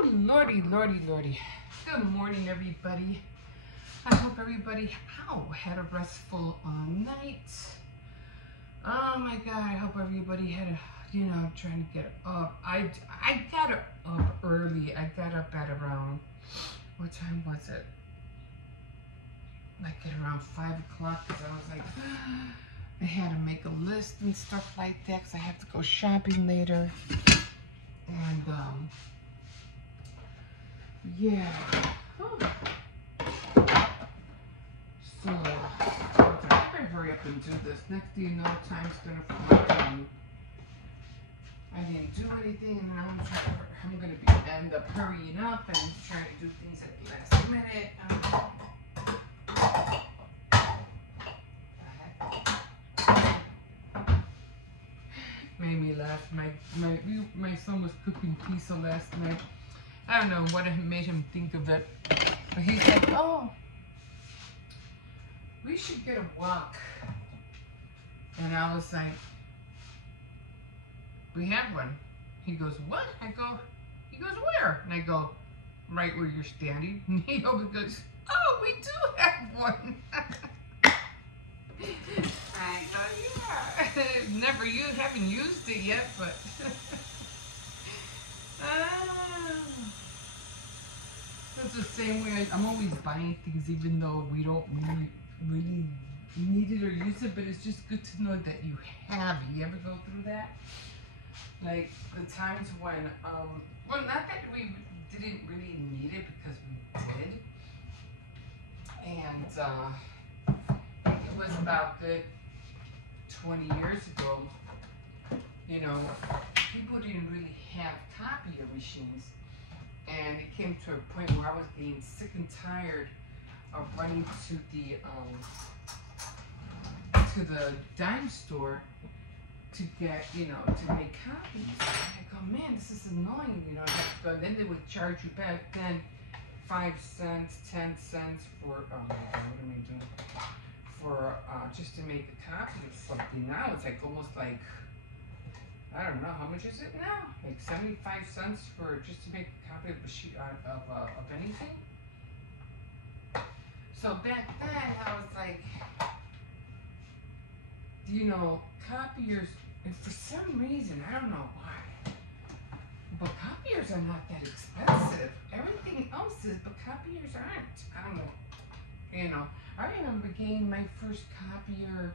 Oh, lordy, lordy, lordy. Good morning, everybody. I hope everybody had a restful night. Oh my God, I hope everybody had a, trying to get up. I got up early. I got up at around, what time was it? Like at around 5 o'clock, because I was like, I had to make a list and stuff like that, because I have to go shopping later. And, yeah. Oh. So, I better hurry up and do this. Next thing you know, time's gonna fly. I didn't do anything, and now I'm gonna end up hurrying up and trying to do things at the last minute. Made me laugh. My son was cooking pizza last night. I don't know what made him think of it, but he's like, "Oh, we should get a walk." And I was like, "We have one." He goes, "What?" He goes, "Where?" And I go, "Right where you're standing." And he goes, "Oh, we do have one." I go, "Yeah." Haven't used it yet, but. That's the same way I'm always buying things even though we don't really need it or use it, but it's just good to know that you have it. You ever go through that? Like the times when, well, not that we didn't really need it, because we did. And I think it was about good 20 years ago, people didn't really have copier machines. And it came to a point where I was getting sick and tired of running to the dime store to get, to make copies. I go, man, this is annoying, And then they would charge you back then 5 cents, 10 cents for, oh my God, what am I doing? For just to make a copy of something. Now it's like almost like, I don't know, how much is it now? Like 75 cents for just to make a copy of a sheet of anything? So back then I was like, copiers, and for some reason, I don't know why, but copiers are not that expensive. Everything else is, but copiers aren't. I don't know. I remember getting my first copier,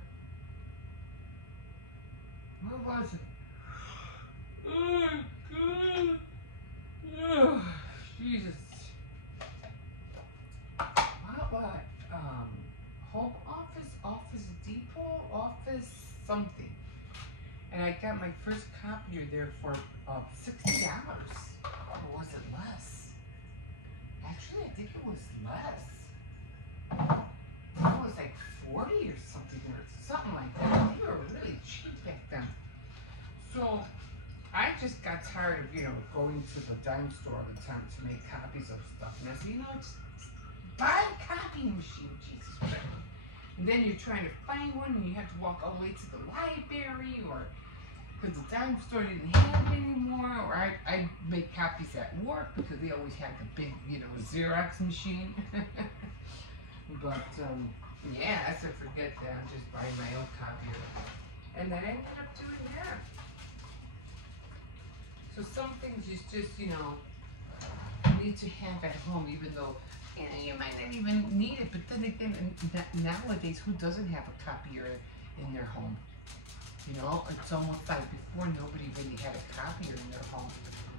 where was it? Oh, God. Oh, Jesus. What? Home Office Depot, Office something. And I got my first copier there for $60. Or was it less? Actually, I think it was less. It was like 40 or something like that. They were really cheap back then. So I just got tired of, going to the dime store all the time to make copies of stuff. And I said, just buy a copying machine, Jesus Christ. And then you're trying to find one and you have to walk all the way to the library, or because the dime store didn't have it anymore, or I'd make copies at work because they always had the big, Xerox machine. But, yeah, I said forget that. I'm just buying my own copier. And I ended up doing that. So some things you just, need to have at home, even though you might not even need it. But then again, nowadays, who doesn't have a copier in their home? It's almost like before nobody really had a copier in their home.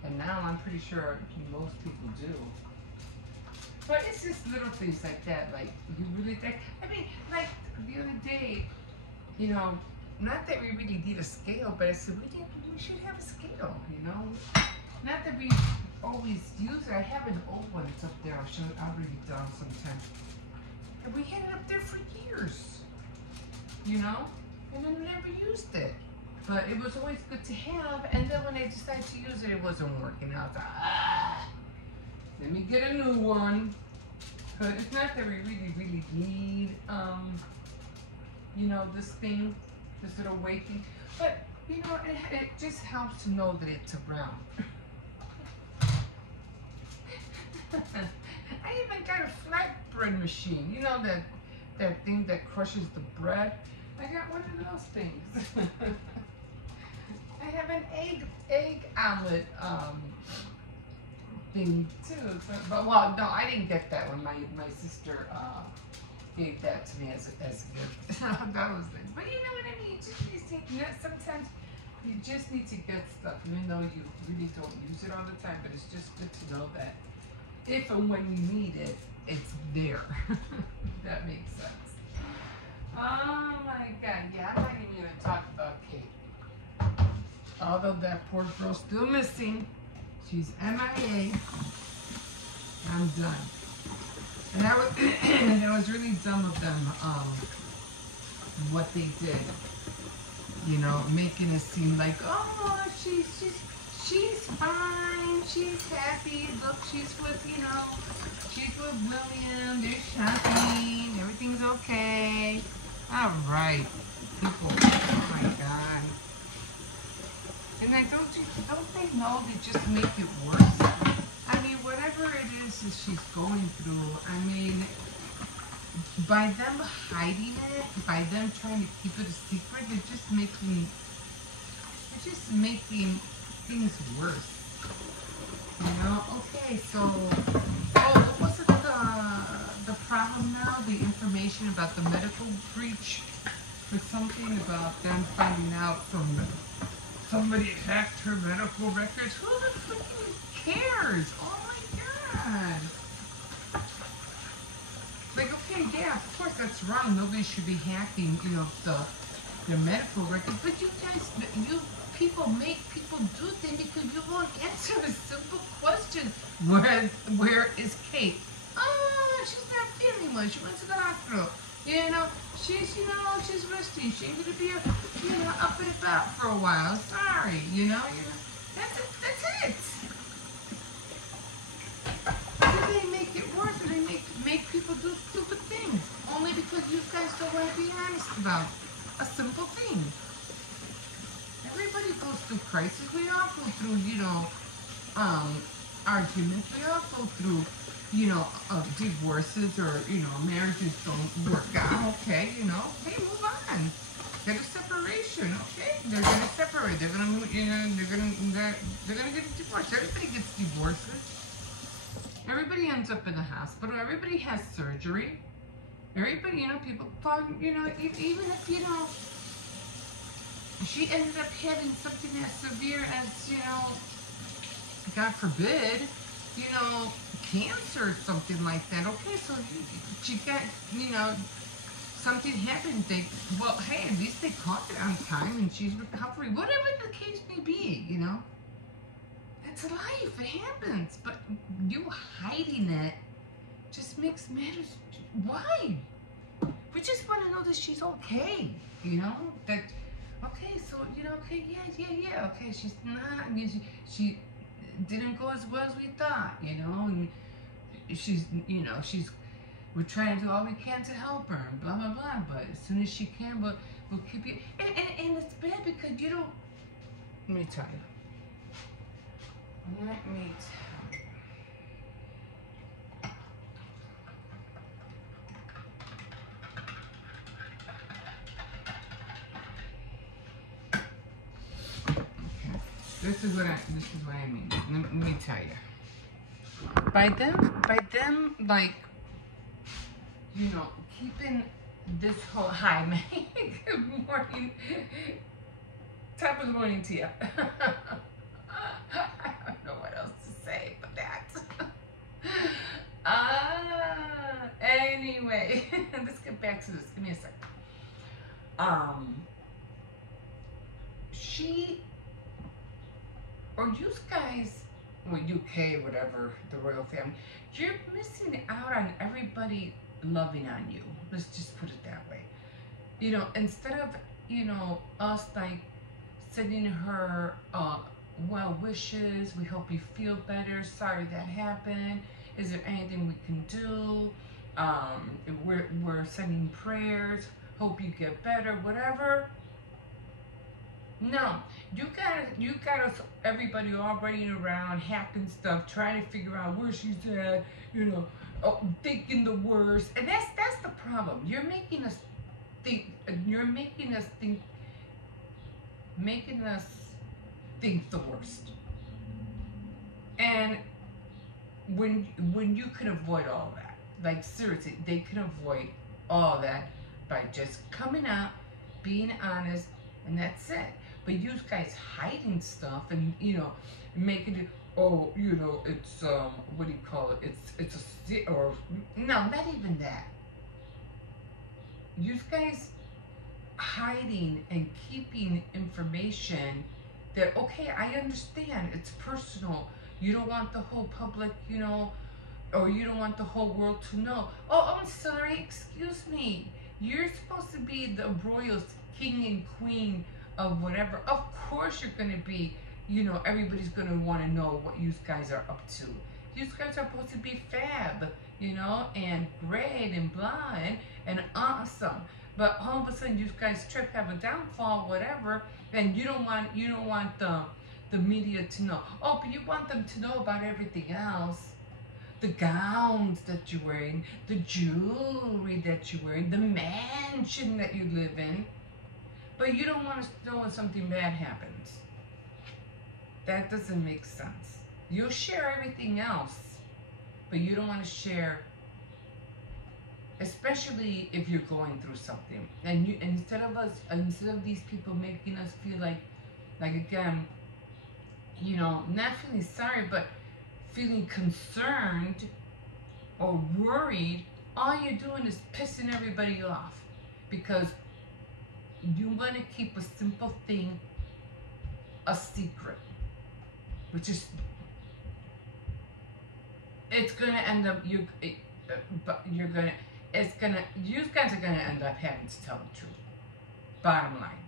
And now I'm pretty sure most people do. But it's just little things like that, like you really think, like the other day, not that we really need a scale, but I said, we should have a scale, Not that we always use it. I have an old one that's up there. I'll bring it down sometime. And we had it up there for years, and then we never used it. But it was always good to have, and then when I decided to use it, it wasn't working out. I thought, let me get a new one. But it's not that we really need, this thing, this little weight thing. But, it just helps to know that it's around. I even got a flatbread machine. You know that thing that crushes the bread? I got one of those things. I have an egg omelet thing too. So, but well, no, I didn't get that one. My sister gave that to me as a gift. That was nice. But you know what I mean? Sometimes you just need to get stuff, even though you really don't use it all the time. But it's just good to know that if and when you need it, it's there. That makes sense. Oh my God, yeah, I'm not even gonna talk about Kate. Although that poor girl's still missing, she's MIA. I'm done. And that was really dumb of them, what they did. You know, making it seem like, oh, she's fine, she's happy. Look, she's with William. They're shopping. Everything's okay. All right, people. Oh my God. And then don't they know they just make it worse? I mean, whatever it is that she's going through, I mean, by them hiding it, by them trying to keep it a secret, they're just making things worse. You know? Okay, so, what was it, the problem now? The information about the medical breach? Or something about them finding out from somebody hacked her medical records? Who the freaking cares? Oh my God. Like, okay, yeah, of course that's wrong. Nobody should be hacking, their medical records. But you guys, people make people do things because you won't answer a simple question. Where is Kate? Oh, she's not feeling well. She went to the hospital. She's resting. She ain't gonna be, up and about for a while. Sorry, that's it. That's it. So they make it worse, and they make people do stupid things only because you guys don't want to be honest about a simple thing. Everybody goes through crisis. We all go through, arguments. We all go through, divorces or marriages don't work out. Okay, hey, move on. Get a separation. Okay, they're gonna separate. They're gonna move. They're gonna get a divorce. Everybody gets divorces. Everybody ends up in the hospital. Everybody has surgery. Everybody, people thought, even if, she ended up having something as severe as, God forbid, cancer or something like that. Okay, so she got, something happened. Hey, at least they caught it on time and she's recovering. Whatever the case may be, It's life, it happens. But you hiding it just makes matters. Why? We just want to know that she's okay, That, okay, so, okay, yeah, okay, she's not, she didn't go as well as we thought, and she's, we're trying to do all we can to help her, and blah, blah, blah, but as soon as she can, we'll keep you, and it's bad because you don't, let me tell you. Let me tell you. Okay. This is what I mean. Let me tell you. By them, like, keeping this whole hi, man. Good morning. Top of the morning to you. I don't know what else to say but that. Anyway, let's get back to this. Give me a second. She, or you guys, or UK, whatever, the royal family, you're missing out on everybody loving on you. Let's just put it that way. Instead of, us like sending her, well wishes, we hope you feel better, sorry that happened, is there anything we can do, we're sending prayers, hope you get better, whatever. No, you got us, everybody all running around, hacking stuff, trying to figure out where she's at, you know, thinking the worst. And that's the problem. You're making us think the worst. And when you can avoid all that, like seriously, they can avoid all that by just coming out, being honest, and that's it. But you guys hiding stuff and making it, oh, it's what do you call it? It's or no, not even that. You guys hiding and keeping information that, okay, I understand it's personal. You don't want the whole public, or you don't want the whole world to know. Oh, I'm sorry, excuse me. You're supposed to be the royals, king and queen of whatever. Of course you're going to be, everybody's going to want to know what you guys are up to. You guys are supposed to be fab, and great and blind and awesome. But all of a sudden you guys trip, have a downfall, whatever, and you don't want the media to know. Oh, but you want them to know about everything else. The gowns that you're wearing, the jewelry that you're wearing, the mansion that you live in. But you don't want to know when something bad happens. That doesn't make sense. You'll share everything else, but you don't want to share, especially if you're going through something. And instead of these people making us feel like again, not feeling sorry, but feeling concerned or worried, all you're doing is pissing everybody off, because you want to keep a simple thing a secret, which is, it's gonna end up you guys are gonna end up having to tell the truth. Bottom line.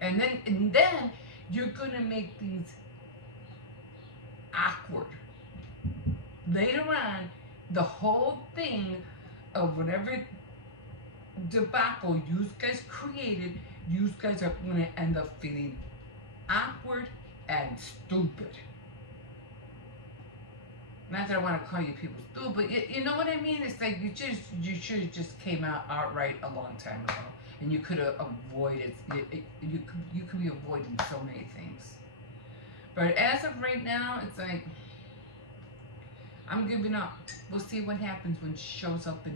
And then you're gonna make things awkward. Later on, the whole thing of whatever debacle you guys created, you guys are gonna end up feeling awkward and stupid. Not that I want to call you people stupid, but you know what I mean? It's like you should have just came out outright a long time ago, and you could have avoided you could be avoiding so many things. But as of right now, it's like I'm giving up. We'll see what happens when she shows up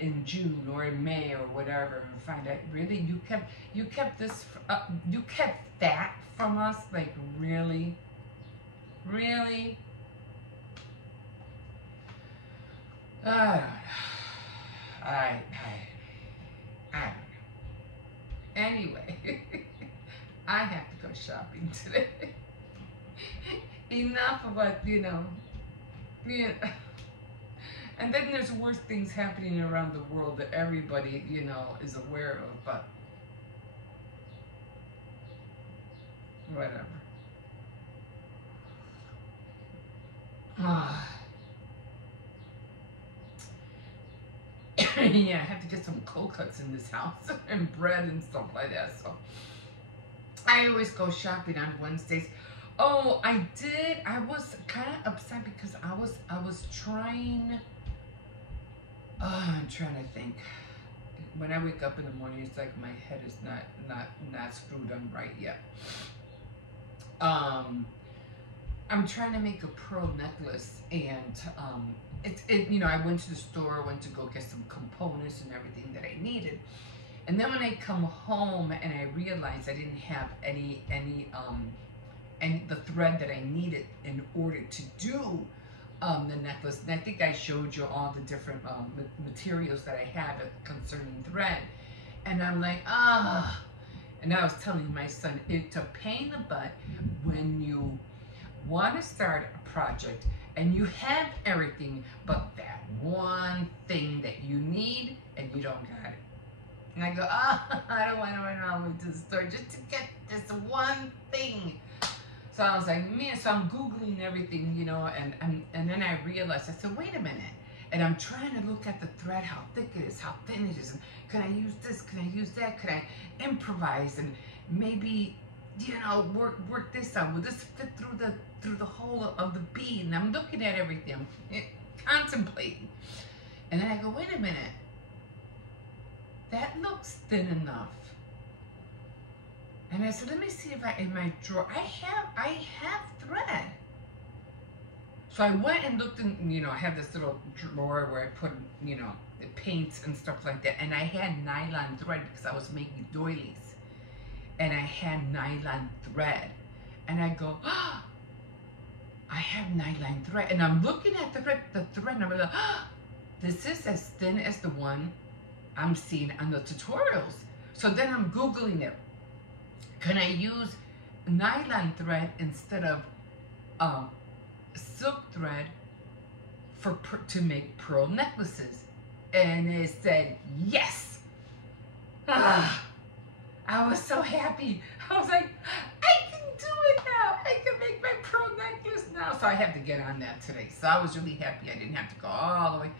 in June or in May or whatever, and find out really you kept this you kept that from us, like really. I don't know. Anyway, I have to go shopping today. Enough of what, And then there's worse things happening around the world that everybody, is aware of, but whatever. Yeah, I have to get some cold cuts in this house and bread and stuff like that. So I always go shopping on Wednesdays. Oh, I did. I was kind of upset because I was trying. I'm trying to think. When I wake up in the morning, it's like my head is not screwed on right yet. I'm trying to make a pearl necklace, and I went to the store, went to go get some components and everything that I needed, and then when I come home and I realized I didn't have any the thread that I needed in order to do the necklace. And I think I showed you all the different materials that I have concerning thread, and I'm like, and I was telling my son, it's a pain in the butt when you want to start a project and you have everything but that one thing that you need and you don't got it. And I go, I don't want to run around to the store just to get this one thing. So I was like, man, so I'm Googling everything, and then I realized, I said, wait a minute. And I'm trying to look at the thread, how thick it is, how thin it is, and can I use this, can I use that, can I improvise, maybe, you know, work this out. Will this fit through the hole of the bead? And I'm looking at everything, I'm contemplating. And then I go, wait a minute. That looks thin enough. And I said, let me see if in my drawer, I have thread. So I went and looked in, you know, I have this little drawer where I put, you know, the paints and stuff like that. And I had nylon thread because I was making doilies. And I had nylon thread. And I go, oh, I have nylon thread. And I'm looking at the thread and I'm like, oh, this is as thin as the one I'm seeing on the tutorials. So then I'm Googling it. Can I use nylon thread instead of silk thread to make pearl necklaces? And it said yes. I was so happy. I was like, I can do it now. I can make my pearl necklace now. So I had to get on that today. So I was really happy I didn't have to go all the way.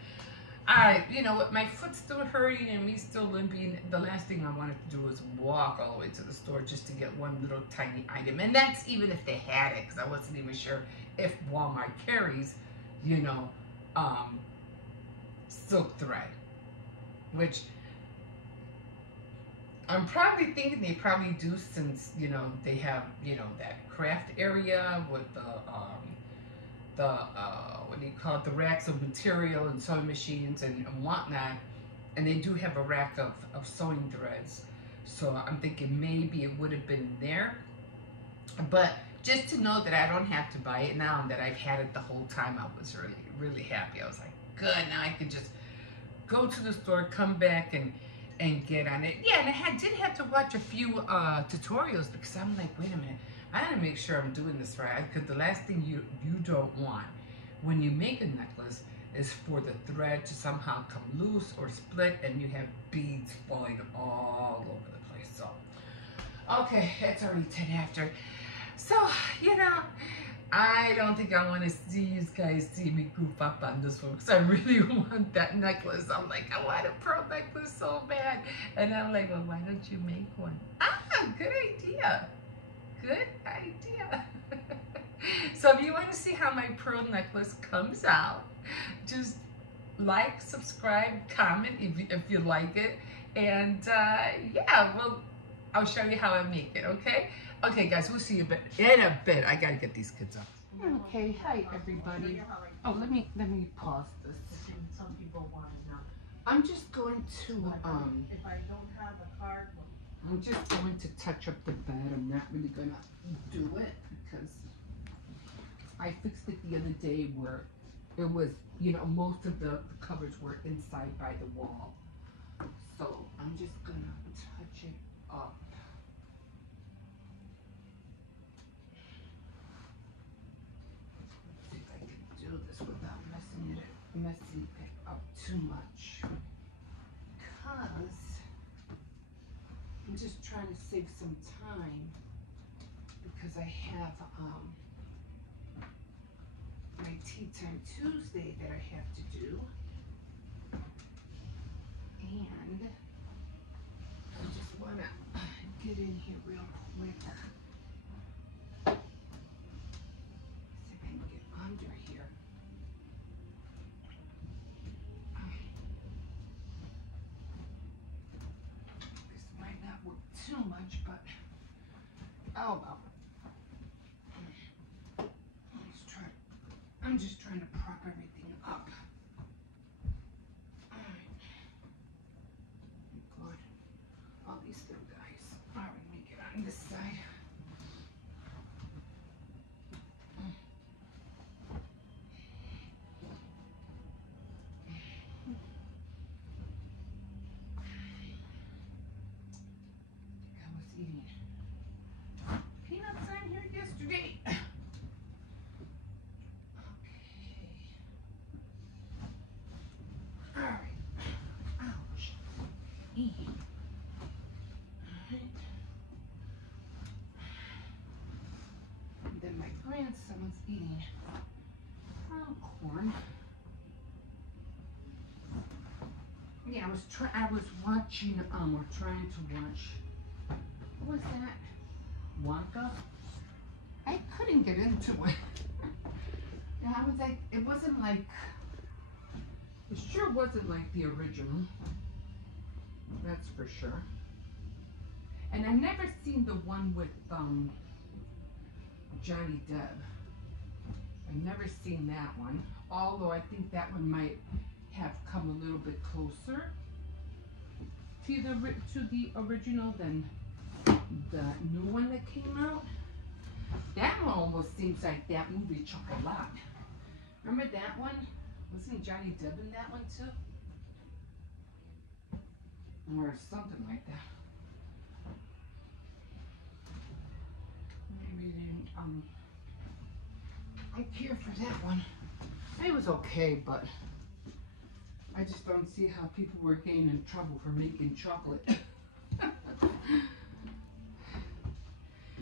You know what, my foot's still hurting and me still limping. The last thing I wanted to do was walk all the way to the store just to get one little tiny item. And that's even if they had it, because I wasn't even sure if Walmart carries, you know, silk thread. Which I'm probably thinking they probably do, since, you know, they have, you know, that craft area with the what do you call it, the racks of material and sewing machines and whatnot, and they do have a rack of sewing threads. So I'm thinking maybe it would have been there, but just to know that I don't have to buy it now and that I've had it the whole time, I was really happy. I was like, good, now I can just go to the store, come back and get on it. Yeah, and I did have to watch a few tutorials, because I'm like, wait a minute, I gotta make sure I'm doing this right, because the last thing you don't want when you make a necklace is for the thread to somehow come loose or split and you have beads falling all over the place. So, okay, it's already 10 after. So, you know, I don't think I want to see you guys see me goof up on this one, because I really want that necklace. I'm like, I want a pearl necklace so bad. And I'm like, well, why don't you make one? Ah, good idea. Good idea. So if you want to see how my pearl necklace comes out, just like, subscribe, comment if you like it. And yeah, well, I'll show you how I make it, okay? Okay, guys, we'll see you in a bit. I gotta get these kids up. Okay, hi everybody. Oh, let me pause this. Some people want to know. I'm just going to If I don't have a card, I'm just going to touch up the bed. I'm not really gonna do it because I fixed it the other day where it was, you know, most of the covers were inside by the wall. So I'm just gonna touch it up. Let's see if I can do this without messing it up too much. Because I'm just trying to save some time, because I have my Tea Time Tuesday that I have to do, and I just want to get in here real quick. See if I can get under here. This might not work too much, but oh well. I'm just trying to prop everything up. All right. Good. All these little guys. All right, let me get on this side. I was eating peanuts on here yesterday. Then my grandson was eating corn. Yeah, I was watching or trying to watch what was that? Wonka? I couldn't get into it. And I was like, it wasn't like, it sure wasn't like the original. That's for sure. And I've never seen the one with Johnny Depp. I've never seen that one. Although I think that one might have come a little bit closer to the original than the new one that came out. That one almost seems like that movie Chocolat. Remember that one? Wasn't Johnny Depp in that one too? Or something like that. Maybe they didn't, I care for that one. It was okay, but I just don't see how people were getting in trouble for making chocolate. I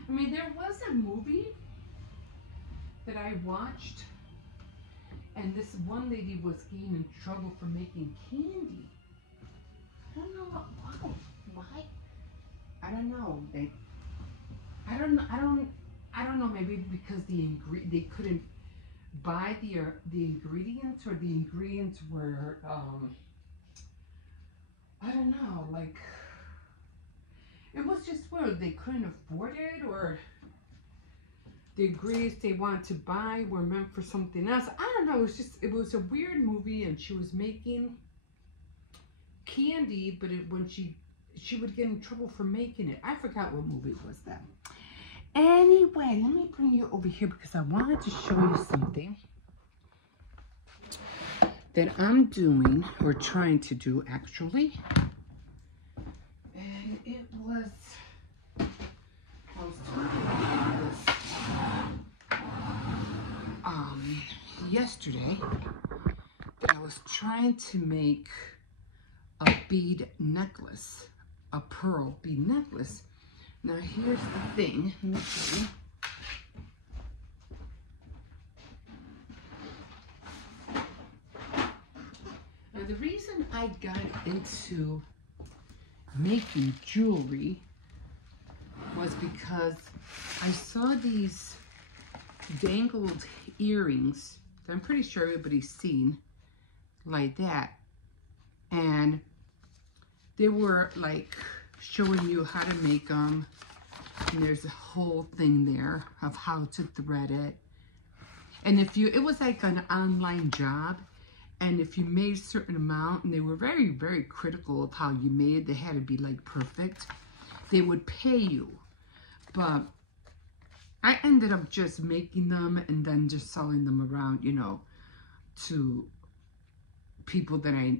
mean, there was a movie that I watched, and this one lady was getting in trouble for making candy. I don't know why. I don't know. I don't know. Maybe because they couldn't buy the ingredients, or the ingredients were I don't know. Like, it was just weird. They couldn't afford it, or the ingredients they wanted to buy were meant for something else. I don't know. It was a weird movie, and she was making candy, but when she would get in trouble for making it. I forgot what movie it was then. Anyway, let me bring you over here because I wanted to show you something that I'm doing, or trying to do actually. And it was, I was talking about this yesterday, that I was trying to make a bead necklace, a pearl bead necklace. Now here's the thing, let me show you. Now the reason I got into making jewelry was because I saw these dangled earrings that I'm pretty sure everybody's seen, like that. And they were like showing you how to make them, and there's a whole thing there of how to thread it. And it was like an online job, and if you made a certain amount, and they were very, very critical of how you made, they had to be like perfect, they would pay you. But I ended up just making them and then just selling them around, you know, to people that I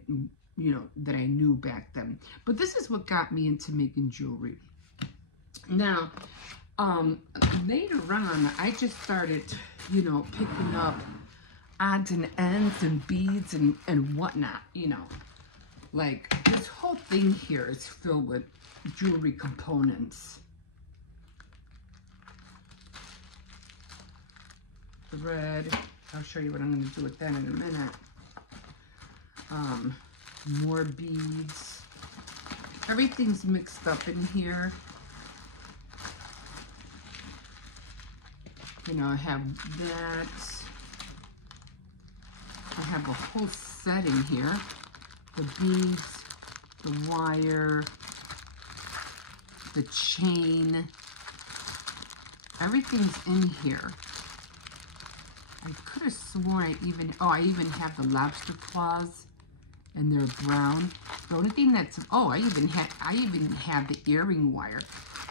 knew back then. But this is what got me into making jewelry. Now, later on, I just started, you know, picking up odds and ends and beads and whatnot, you know. Like, this whole thing here is filled with jewelry components. Thread. I'll show you what I'm going to do with that in a minute. More beads. Everything's mixed up in here. You know, I have that. I have a whole set in here. The beads, the wire, the chain. Everything's in here. I could have sworn I even have the lobster claws, and they're brown. The only thing that's, I even have the earring wire.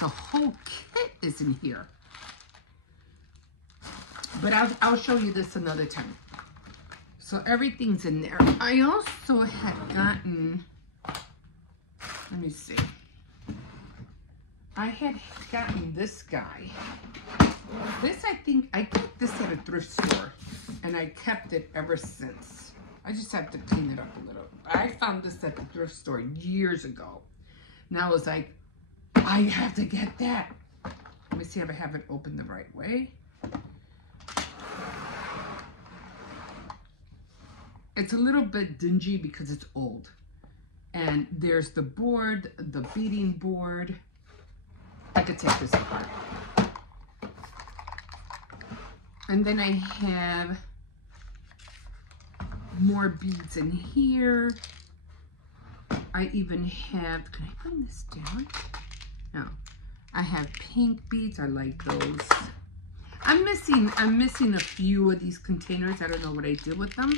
The whole kit is in here. But I'll show you this another time. So everything's in there. I also had gotten, let me see. I had gotten this guy. This, I got this at a thrift store, and I kept it ever since. I just have to clean it up a little. I found this at the thrift store years ago. Now I was like, I have to get that. Let me see if I have it open the right way. It's a little bit dingy because it's old. And there's the board, the beading board. I could take this apart. And then I have more beads in here. I even have, can I bring this down? No. I have pink beads. I like those. I'm missing a few of these containers. I don't know what I did with them.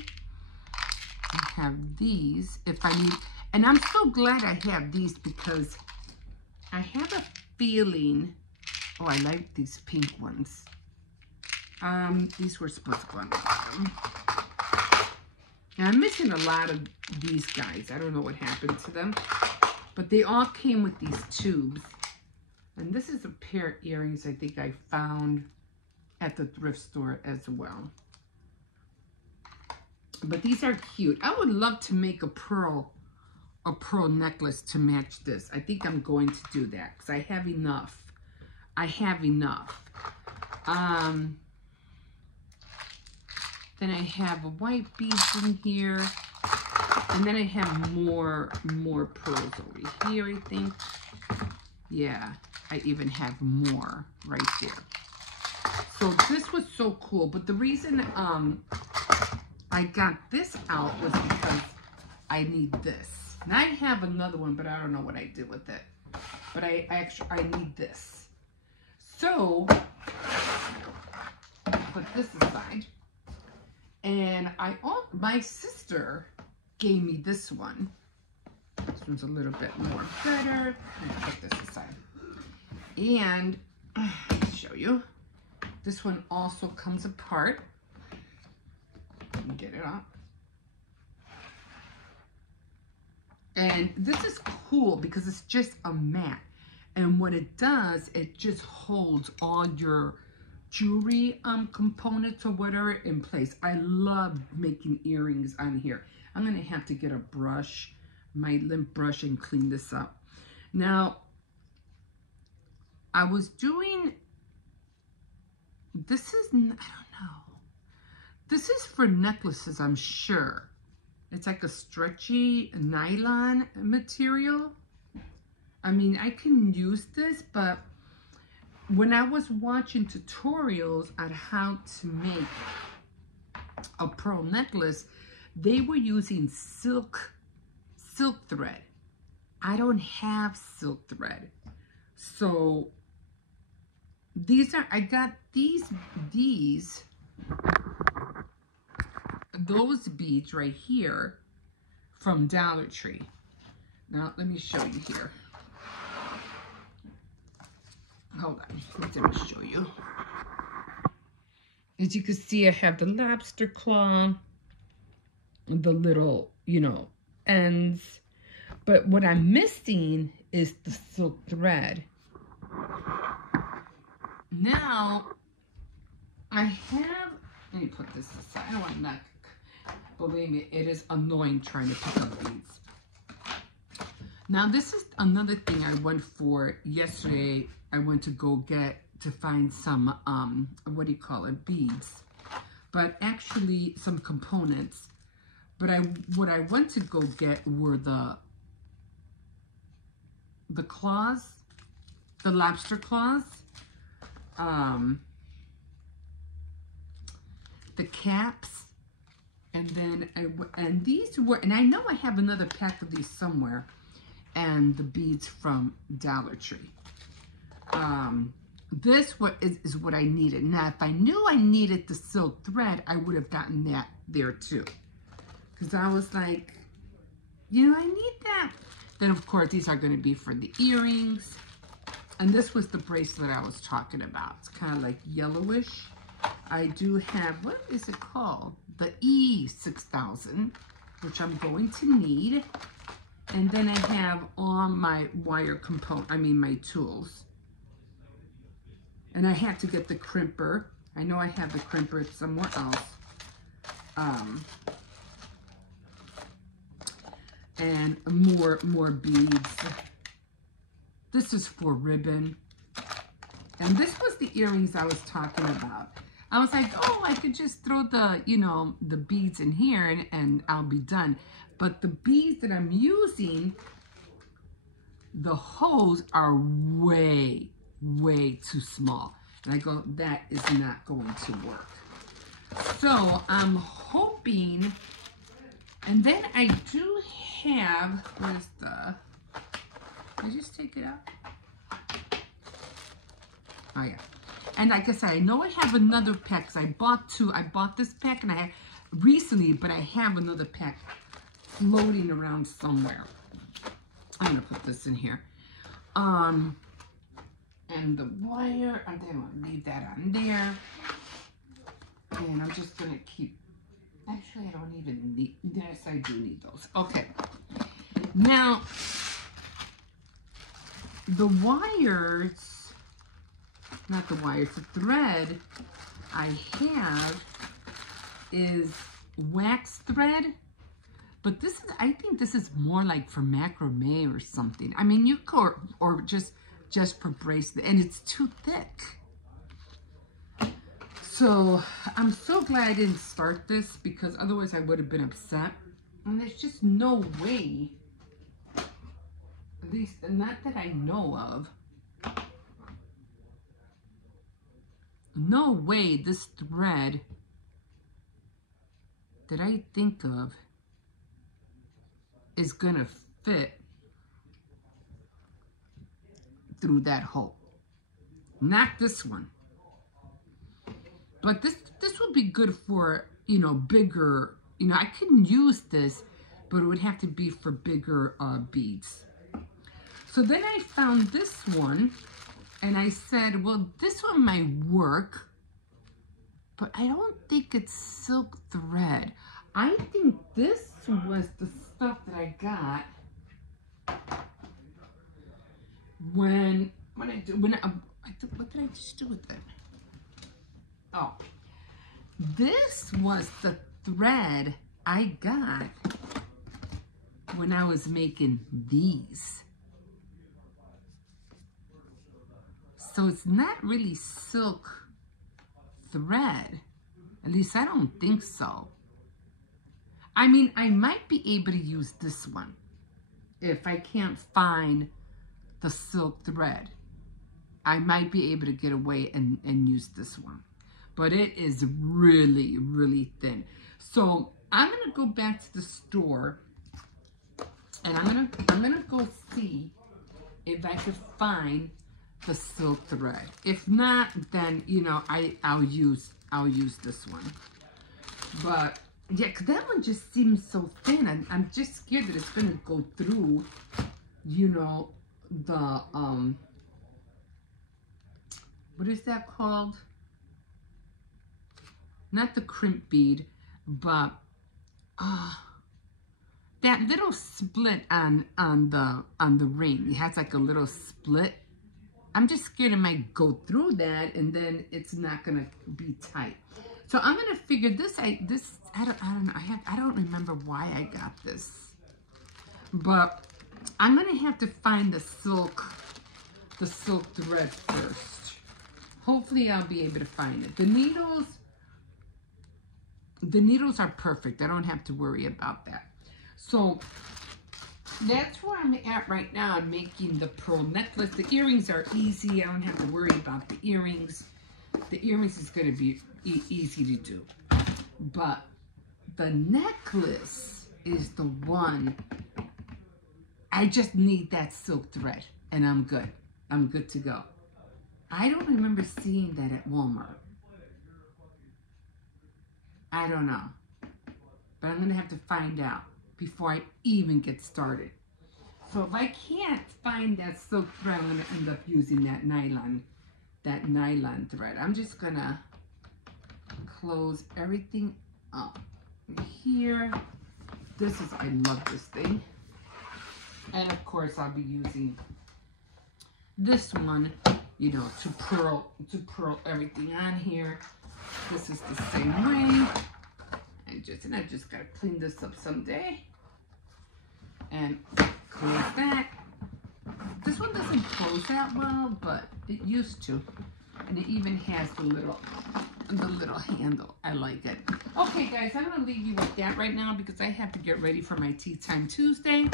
I have these if I need, and I'm so glad I have these because I have a feeling, oh, I like these pink ones. These were supposed to go on the bottom. And I'm missing a lot of these guys. I don't know what happened to them, but they all came with these tubes. And this is a pair of earrings I think I found at the thrift store as well. But these are cute. I would love to make a pearl necklace to match this. I think I'm going to do that because I have enough. I have enough. Then I have white beads in here. And then I have more pearls over here, I think. Yeah, I even have more right there. So this was so cool. But the reason I got this out was because I need this. And I have another one, but I don't know what I did with it. But I need this. So put this aside. And my sister gave me this one. This one's a little bit more better. Let me put this aside. And I'll show you. This one also comes apart. Let me get it out. And this is cool because it's just a mat. And what it does, it just holds all your jewelry components or whatever in place. I love making earrings on here. I'm going to have to get a brush, my lint brush, and clean this up. Now, I was doing, this is, I don't know. This is for necklaces, I'm sure. It's like a stretchy nylon material. I mean, I can use this, but when I was watching tutorials on how to make a pearl necklace, they were using silk thread. I don't have silk thread. So I got those beads right here from Dollar Tree. Now, let me show you here. Hold on, let me show you. As you can see, I have the lobster claw, the little, ends. But what I'm missing is the silk thread. Now, I have, let me put this aside. I don't want to knock. Believe me, it is annoying trying to pick up beads. Now, this is another thing I went for yesterday. I went to go get to find some, what do you call it, beads. But actually, some components. But what I went to go get were the claws, the lobster claws, the caps, and then these were, and I know I have another pack of these somewhere, and the beads from Dollar Tree. This is what I needed. Now, if I knew I needed the silk thread, I would have gotten that there too. Because I was like, I need that. Then, of course, these are going to be for the earrings. And this was the bracelet I was talking about. It's kind of like yellowish. I do have, what is it called? The E6000, which I'm going to need. And then I have all my wire my tools. And I had to get the crimper. I know I have the crimper somewhere else. And more beads. This is for ribbon. And this was the earrings I was talking about. I was like, oh, I could just throw the, the beads in here and I'll be done. But the beads that I'm using, the holes are way way too small. And I go, that is not going to work. So I'm hoping, and then I do have, where's the, did I just take it out? Oh yeah. And like I said, I know I have another pack, because I bought two. I bought this pack and I had recently, but I have another pack floating around somewhere. I'm gonna put this in here. And the wire, I'm gonna leave that on there. And I'm just gonna keep, actually I don't even need, yes I do need those. Okay. Now, the wires, not the wires, the thread I have is wax thread. But this is, I think this is more like for macrame or something. I mean, you could, or just for bracelet, and it's too thick. So I'm so glad I didn't start this, because otherwise I would have been upset. And there's just no way, at least not that I know of, no way this thread that I think of is gonna fit through that hole. Not this one. But this would be good for, you know, bigger, you know, I couldn't use this, but it would have to be for bigger beads. So then I found this one, and I said, well, this one might work, but I don't think it's silk thread. I think this was the stuff that I got when what did I just do with it? Oh, this was the thread I got when I was making these. So it's not really silk thread. At least I don't think so. I mean, I might be able to use this one if I can't find the silk thread. I might be able to get away and use this one. But it is really, really thin. So I'm gonna go back to the store, and I'm gonna go see if I could find the silk thread. If not, then you know I'll use this one. But yeah, cause that one just seems so thin. I'm just scared that it's gonna go through, you know, the what is that called? Not the crimp bead, but that little split on the ring. It has like a little split. I'm just scared it might go through that, and then it's not gonna be tight. So I'm gonna figure this. I don't know. I don't remember why I got this, but I'm gonna have to find the silk thread first. Hopefully I'll be able to find it. The needles are perfect. I don't have to worry about that. So that's where I'm at right now. I'm making the pearl necklace. The earrings are easy. I don't have to worry about the earrings. The earrings is going to be easy to do. But the necklace is the one. I just need that silk thread, and I'm good. I'm good to go. I don't remember seeing that at Walmart. I don't know. But I'm going to have to find out before I even get started. So if I can't find that silk thread, I'm going to end up using that nylon thread. I'm just going to close everything up here. I love this thing. And of course I'll be using this one, you know, to pearl everything on here. This is the same way. And I just gotta clean this up someday. And close that. This one doesn't close that well, but it used to. And it even has the little handle. I like it. Okay, guys, I'm gonna leave you with that right now because I have to get ready for my Tea Time Tuesday.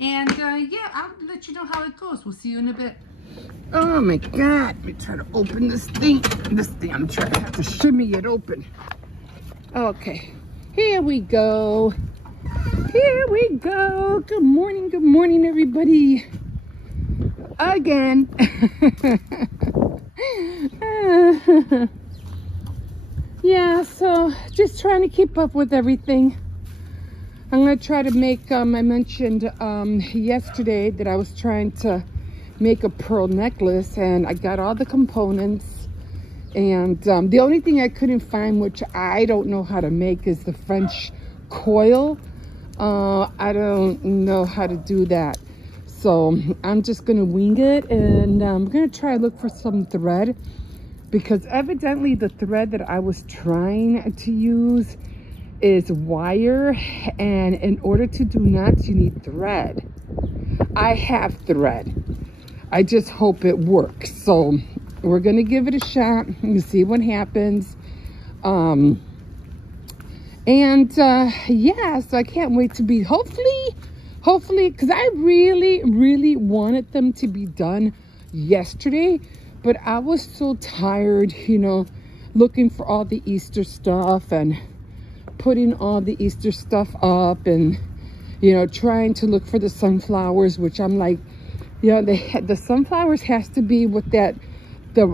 And yeah, I'll let you know how it goes. We'll see you in a bit. Oh my God. Let me try to open this thing. I'm trying to have to shimmy it open. Okay. Here we go. Here we go. Good morning, everybody. Again. Yeah, so just trying to keep up with everything. I'm going to try to make, I mentioned yesterday that I was trying to make a pearl necklace, and I got all the components. And the only thing I couldn't find, which I don't know how to make, is the French coil. I don't know how to do that. So I'm just going to wing it, and I'm going to try to look for some thread, because evidently the thread that I was trying to use is wire, and in order to do knots you need thread. I have thread. I just hope it works. So we're going to give it a shot and see what happens. Yeah, so I can't wait to be, hopefully, because I really wanted them to be done yesterday, but I was so tired, you know, looking for all the Easter stuff and putting all the Easter stuff up, and, you know, trying to look for the sunflowers, which I'm like, you know, the sunflowers has to be with that, the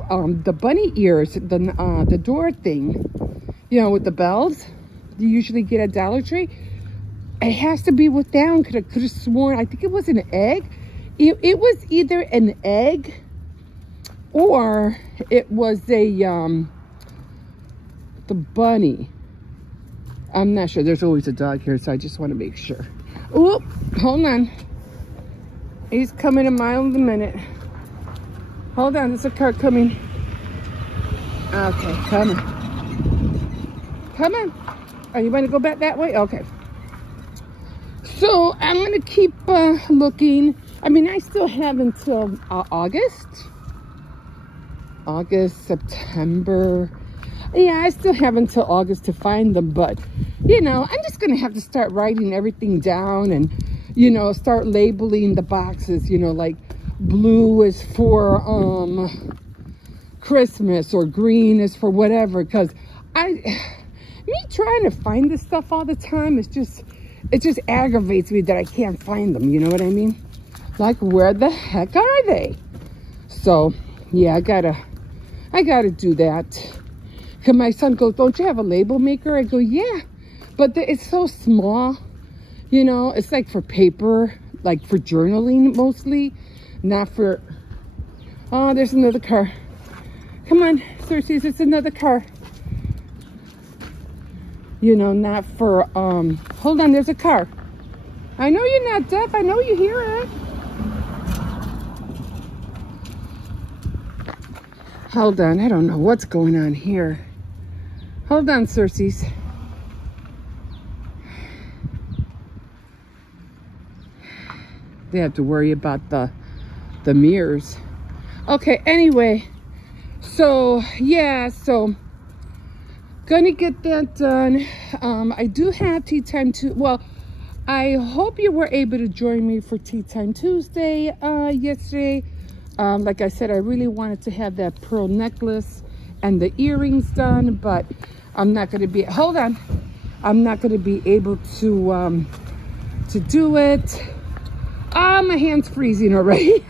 bunny ears, the door thing, you know, with the bells you usually get at Dollar Tree. It has to be with that one, because I could have sworn, I think it was an egg. It was either an egg or it was a, the bunny. I'm not sure. There's always a dog here, so I just want to make sure. Oh, hold on. He's coming a mile in a minute. Hold on, there's a car coming. Okay, come on. Come on. Oh, you want to go back that way? Okay. So I'm going to keep looking. I mean, I still have until August, September. Yeah, I still have until August to find them, but, you know, I'm just going to have to start writing everything down and, you know, start labeling the boxes, you know, like blue is for Christmas, or green is for whatever, because me trying to find this stuff all the time, it just aggravates me that I can't find them, you know what I mean? Like, where the heck are they? So, yeah, I gotta do that. Cause my son goes, don't you have a label maker? I go, yeah, but it's so small, you know, it's like for paper, like for journaling mostly, not for, oh, there's another car. Come on, Cersei, it's another car. You know, not for, hold on, there's a car. I know you're not deaf, I know you hear it. Hold on, I don't know what's going on here. Hold on, Cersei's. They have to worry about the mirrors. Okay, anyway, so yeah, so gonna get that done. I do have Tea Time Tuesday. Well, I hope you were able to join me for Tea Time Tuesday yesterday. Like I said, I really wanted to have that pearl necklace and the earrings done, but I'm not going to be, hold on, I'm not going to be able to do it. My hand's freezing already.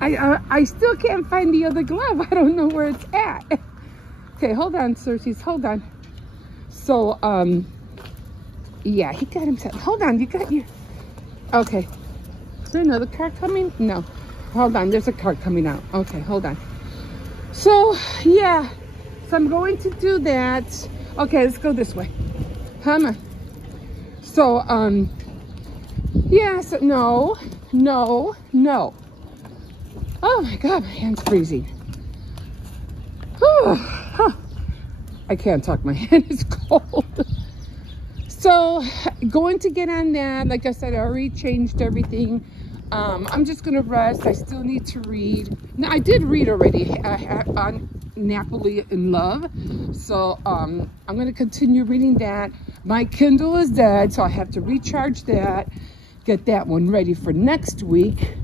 I still can't find the other glove. I don't know where it's at. Okay, hold on, Cersei, hold on. So, yeah, he got himself, hold on, you got your, okay. Is there another car coming? No. Hold on, there's a car coming out. Okay, hold on. So, yeah, so I'm going to do that. Okay, let's go this way. Come on. So, yes, no. Oh my God, my hand's freezing. I can't talk, my hand is cold. So, going to get on that. Like I said, I already changed everything. I'm just gonna rest. I still need to read. Now, I did read already on Napoli in Love, so I'm gonna continue reading that. My Kindle is dead, so I have to recharge that, get that one ready for next week.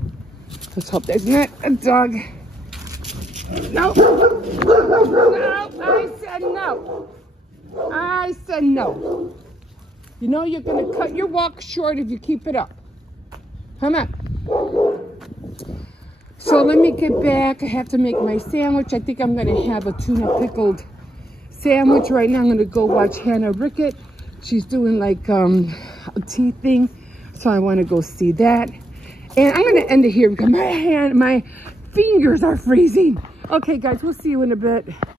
Let's hope there's not a dog. No. No, I said no. I said no. You know you're going to cut your walk short if you keep it up. Come on. So let me get back. I have to make my sandwich. I think I'm going to have a tuna pickled sandwich. Right now I'm going to go watch Hannah Rickett. She's doing like a tea thing. So I want to go see that. And I'm going to end it here because my fingers are freezing. Okay, guys, we'll see you in a bit.